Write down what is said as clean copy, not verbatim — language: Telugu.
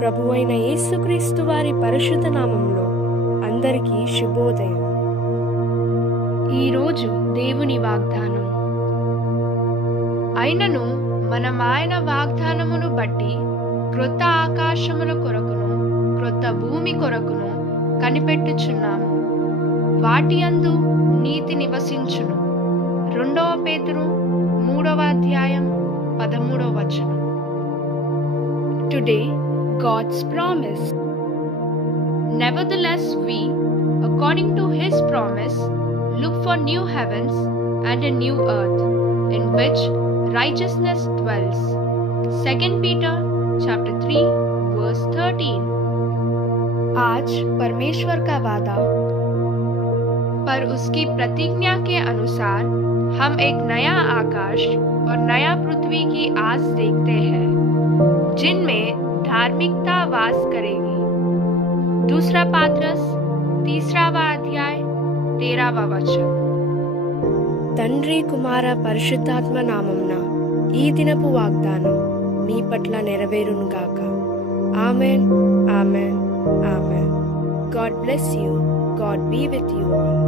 ప్రభువైన యేసుక్రీస్తు వారి పరిశుద్ధ నామంలో అందరికీ శుభోదయం. ఈరోజు దేవుని వాగ్దానం. అయినను మనం ఆయన వాగ్దానమును బట్టి క్రొత్త ఆకాశముల కొరకును క్రొత్త భూమి కొరకును కనిపెట్టుచున్నాము. వాటి యందు నీతి నివసించును. 2 పేతురు 3:13. Today, God's promise. Nevertheless, we, according to His promise, look for new heavens and a new earth, in which righteousness dwells. 2 Peter chapter 3, verse 13. आज परमेश्वर का वादा, पर उसकी प्रतिज्ञा के अनुसार हम एक नया आकाश और नया पृथ्वी की आस देखते हैं, जिनमें धार्मिकता वास करेगी. 2 पात्रस 3:13. తండ్రి కుమార పరిశుద్ధాత్మ నామమున ఈ దినపు వాగ్దానం మీ పట్ల నెరవేరును గాక. Amen, amen, amen. God bless you. God be with you all.